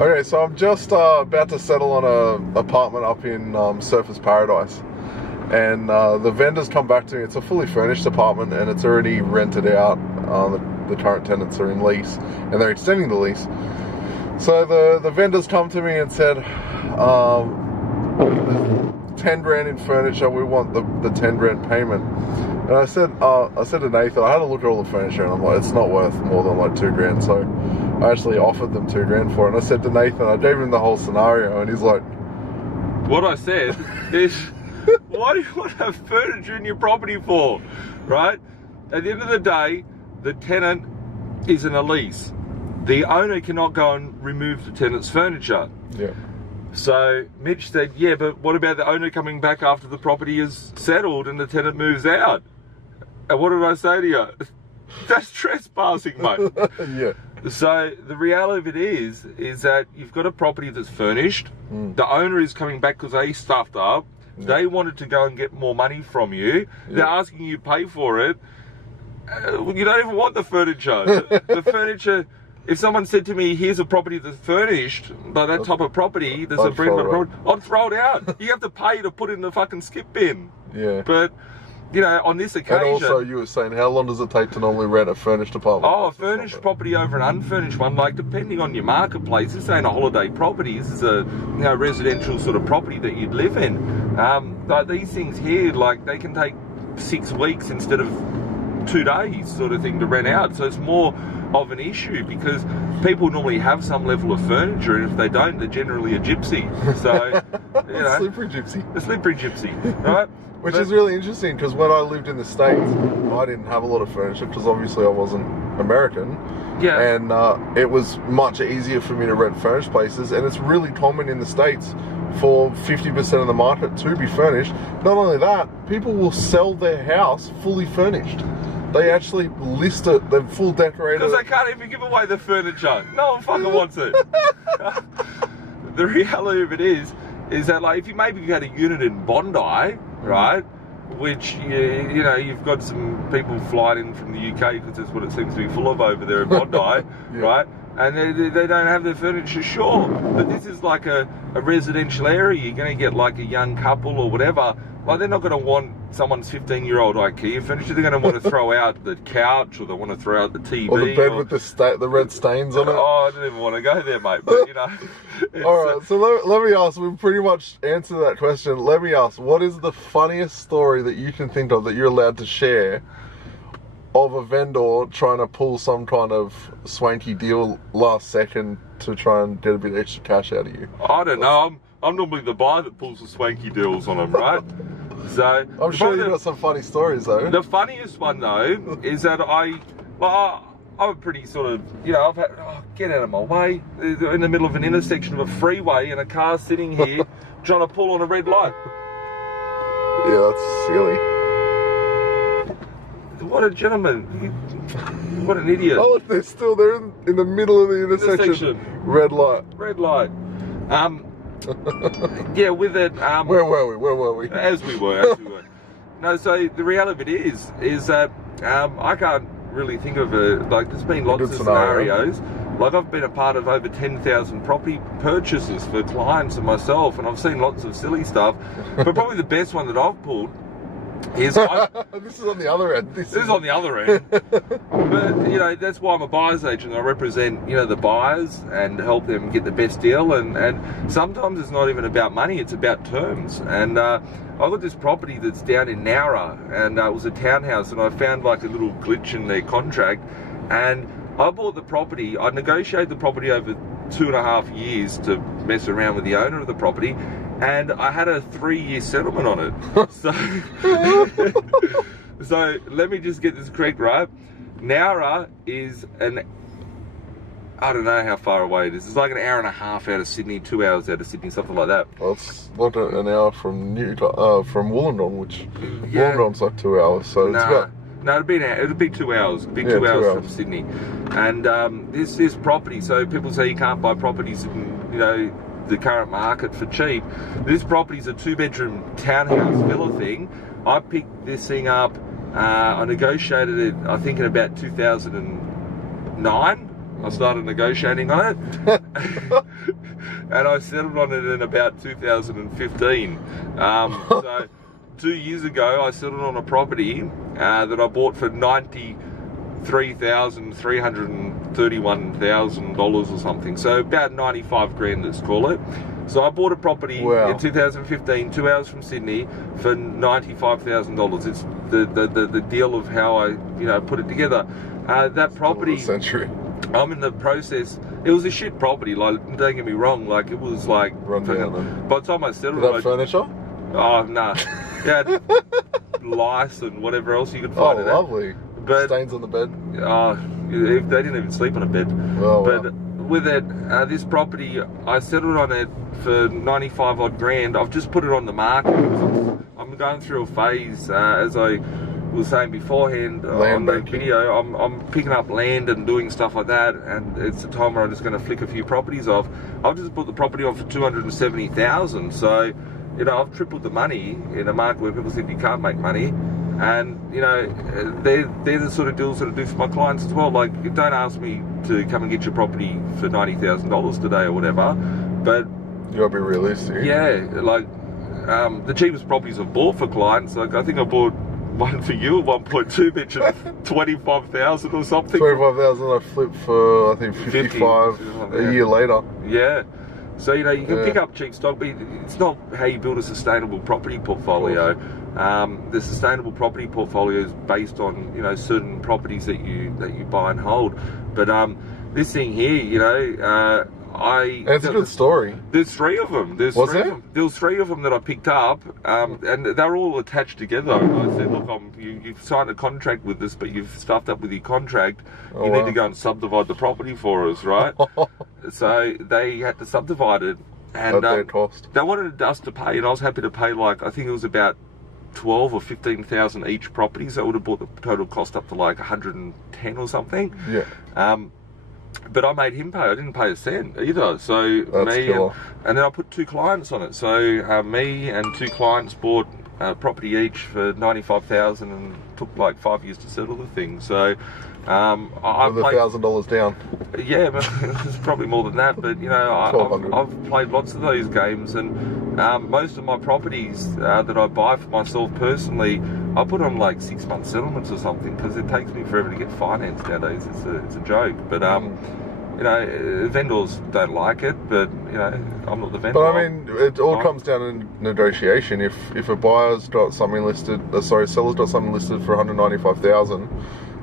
Okay, so I'm just about to settle on an apartment up in Surfers Paradise. And the vendor's come back to me. It's a fully furnished apartment and it's already rented out. The current tenants are in lease and they're extending the lease. So the vendor's come to me and said, 10 grand in furniture, we want the 10 grand payment. And I said to Nathan, I had a look at all the furniture and I'm like, it's not worth more than like 2 grand. So I actually offered them 2 grand for it. And I said to Nathan, I gave him the whole scenario and he's like, what I said is, why do you want to have furniture in your property for, right? At the end of the day, the tenant is in a lease. The owner cannot go and remove the tenant's furniture. yeah. So Mitch said, yeah, but what about the owner coming back after the property is settled and the tenant moves out? And what did I say to you? That's trespassing, mate. Yeah. So the reality of it is that you've got a property that's furnished. The owner is coming back because they stuffed up. They wanted to go and get more money from you. They're asking you to pay for it. You don't even want the furniture. The furniture, if someone said to me, here's a property that's furnished, by that type of property, there's a brand of property, I'd throw it out. You have to pay to put it in the fucking skip bin. Yeah. But, you know, on this occasion... And also you were saying, how long does it take to normally rent a furnished apartment? Oh, a furnished property over an unfurnished one, like depending on your marketplace, this ain't a holiday property, this is a residential sort of property that you'd live in. But these things here, like they can take 6 weeks instead of 2 days sort of thing to rent out. So it's more of an issue because people normally have some level of furniture and if they don't, they're generally a gypsy. So, you know. Slippery gypsy. A slippery gypsy, right? Which is really interesting because when I lived in the States, I didn't have a lot of furniture because obviously I wasn't American. Yeah. And it was much easier for me to rent furnished places, and it's really common in the States for 50% of the market to be furnished. Not only that, people will sell their house fully furnished. They actually list it, the full decorated. Because they can't even give away the furniture. No one fucking wants it. The reality of it is that like if you maybe had a unit in Bondi, right, which you know you've got some people flying in from the UK because that's what it seems to be full of over there in Bondi, Yeah. right? And they don't have their furniture, sure. But this is like a residential area. You're going to get like a young couple or whatever. Like they're not going to want someone's 15-year-old IKEA furniture. They're going to want to throw out the couch or they want to throw out the TV. Or the bed with the red stains on it. Oh, I don't even want to go there, mate. But, you know. Alright, so let me ask, we've pretty much answered that question. Let me ask, what is the funniest story that you can think of that you're allowed to share of a vendor trying to pull some kind of swanky deal last second to try and get a bit of extra cash out of you? I don't know. I'm normally the buyer that pulls the swanky deals on them, right? So I'm sure you've got some funny stories though. The funniest one though is that I'm a pretty sort of, you know, I've had, get out of my way. They're in the middle of an intersection of a freeway and a car sitting here trying to pull on a red light. Yeah, that's silly. What a gentleman. What an idiot. Oh, look, they're in the middle of the intersection. Red light. Red light. Yeah, with it. Where were we? As we were. No, so the reality of it is that I can't really think of like there's been lots of scenarios. Like I've been a part of over 10,000 property purchases for clients and myself, and I've seen lots of silly stuff. But probably the best one that I've pulled is this is on the other end. This is on the other end. But you know, that's why I'm a buyer's agent. I represent, you know, the buyers and help them get the best deal, and sometimes it's not even about money, it's about terms. And I've got this property that's down in Nowra, and it was a townhouse, and I found like a little glitch in their contract, and I bought the property. I negotiated the property over 2.5 years to mess around with the owner of the property, and I had a 3-year settlement on it. So let me just get this correct, right? Nowra is I don't know how far away it is. It's like an hour and a half out of Sydney, 2 hours out of Sydney, something like that. Well, it's like an hour from from Wollongong, which Wollongong's like 2 hours. So it's about... No, it'd be 2 hours. It'd be 2 hours from Sydney. And this property, so people say you can't buy properties in, you know, the current market for cheap. This property's a 2-bedroom townhouse villa thing. I picked this thing up, I negotiated it, I think in about 2009, I started negotiating on it, and I settled on it in about 2015. So 2 years ago, I settled on a property that I bought for $93,331,000 or something. So about 95 grand, let's call it. So I bought a property in 2015, 2 hours from Sydney, for $95,000. It's the deal of how I put it together. That property, century. I'm in the process. It was a shit property. Like, don't get me wrong. Like, it was like Run down. by the time I settled, Did that furniture? Oh no, yeah, lice and whatever else you could find. Oh, lovely. But stains on the bed. If they didn't even sleep on a bed. Oh, but wow. with it, this property, I settled on it for 95 odd grand. I've just put it on the market. I'm going through a phase, as I was saying beforehand on the video. I'm picking up land and doing stuff like that, and it's a time where I'm just going to flick a few properties off. I've just put the property on for 270,000. So, I've tripled the money in a market where people think you can't make money. And, they're the sort of deals that I do for my clients as well. Like, don't ask me to come and get your property for $90,000 today or whatever, but you gotta be realistic. Yeah, like, the cheapest properties I've bought for clients, like, I think I bought one for you at 1.2, mentioned 25,000 or something. 25,000 I flipped for, I think, 55 a year later. Yeah. So, you can pick up cheap stock, but it's not how you build a sustainable property portfolio. The sustainable property portfolio is based on, certain properties that you buy and hold. But this thing here, and it's a good story. There's 3 of them. There was 3 of them that I picked up, and they're all attached together. And I said, look, you've signed a contract with us, but you've stuffed up with your contract. You need to go and subdivide the property for us, right? So they had to subdivide it, and at their cost. They wanted us to pay, and I was happy to pay, like, I think it was about 12 or 15,000 each property, so it would have brought the total cost up to like 110 or something. Yeah. But I made him pay. I didn't pay a cent either. So that's cool. And then I put 2 clients on it. So me and 2 clients bought a property each for 95,000, and took like 5 years to settle the thing. So I've with $1,000 down. Yeah, but it's probably more than that. But I've played lots of those games, and most of my properties that I buy for myself personally, I put on like 6-month settlements or something, because it takes me forever to get financed nowadays. It's a joke, but vendors don't like it. But I'm not the vendor. But I mean, it all comes down to negotiation. If a buyer's got something listed, seller's got something listed for 195,000.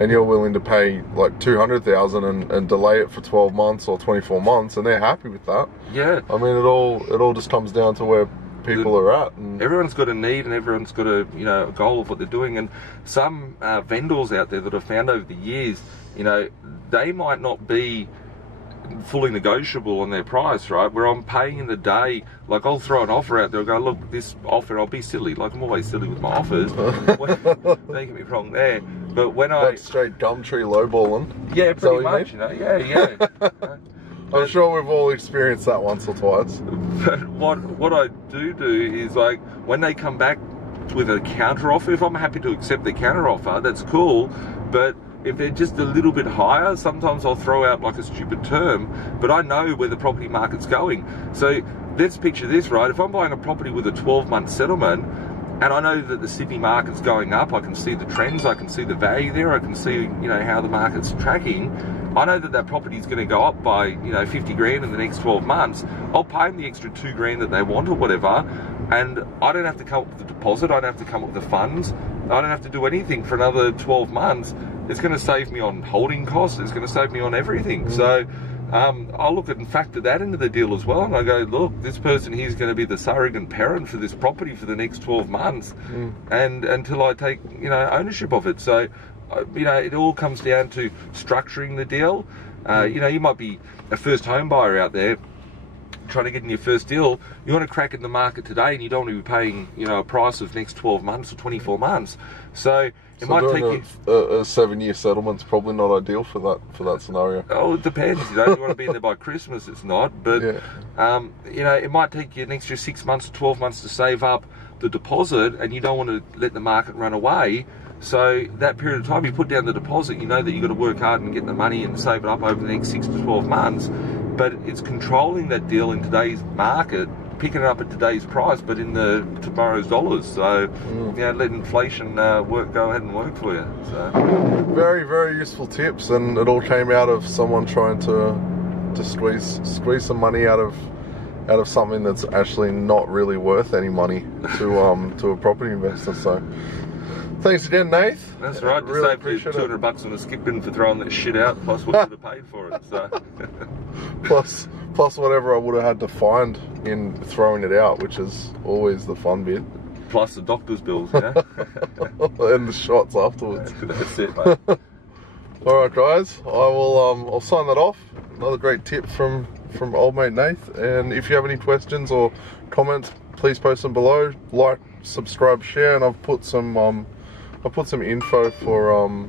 And you're willing to pay like 200,000 and delay it for 12 months or 24 months, and they're happy with that. Yeah. I mean, it all just comes down to where people are at. And everyone's got a need, and everyone's got a goal of what they're doing. And some vendors out there that I've found over the years, they might not be fully negotiable on their price, right? Where I'm paying in the day, like, I'll throw an offer out there, I'll go, look, this offer, I'll be silly, like, I'm always silly with my offers. Don't get me wrong there, but when that's straight Gumtree lowballing. Yeah, pretty much, yeah. I'm sure we've all experienced that once or twice. But what I do is, like, when they come back with a counter offer, if I'm happy to accept the counter offer, that's cool, but if they're just a little bit higher, sometimes I'll throw out like a stupid term, but I know where the property market's going. So let's picture this, right? If I'm buying a property with a 12-month settlement, and I know that the Sydney market's going up, I can see the trends, I can see the value there, I can see, how the market's tracking. I know that property is going to go up by, 50 grand in the next 12 months. I'll pay them the extra 2 grand that they want or whatever, and I don't have to come up with the deposit, I don't have to come up with the funds, I don't have to do anything for another 12 months. It's going to save me on holding costs, it's going to save me on everything. So I'll look at and factor that into the deal as well, and I go, look, this person here is going to be the surrogate parent for this property for the next 12 months, and until I take ownership of it. So it all comes down to structuring the deal. You might be a first home buyer out there trying to get in your first deal. You want to crack in the market today, and you don't want to be paying a price of next 12 months or 24 months. So it might take you a 7-year settlement's probably not ideal for that scenario. Oh, it depends. You want to be in there by Christmas, it's not. But it might take you an extra 6 months or 12 months to save up the deposit, and you don't want to let the market run away. So that period of time you put down the deposit, you know that you've got to work hard and get the money and save it up over the next 6 to 12 months. But it's controlling that deal in today's market, picking it up at today's price, but in the tomorrow's dollars. So let inflation go ahead and work for you. So very, very useful tips, and it all came out of someone trying to squeeze some money out of something that's actually not really worth any money to a property investor. So thanks again, Nath. That's right. Just Really saved you appreciate it. $200 on the skip bin for throwing that shit out, plus what you would have paid for it. So plus whatever I would have had to find in throwing it out, which is always the fun bit. plus the doctor's bills, yeah. And the shots afterwards. That's it, mate. All right, guys. I'll sign that off. Another great tip from old mate Nath. And if you have any questions or comments, please post them below. Like, subscribe, share, and I've put some info for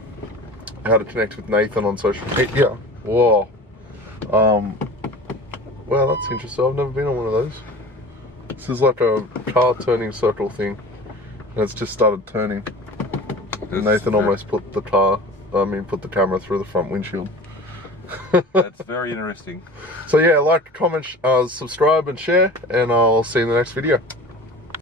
how to connect with Nathan on social media. Whoa. Well, that's interesting. I've never been on one of those. This is like a car turning circle thing, and it's just started turning. Nathan almost put the camera through the front windshield. That's very interesting. So yeah, like, comment, subscribe and share, and I'll see you in the next video.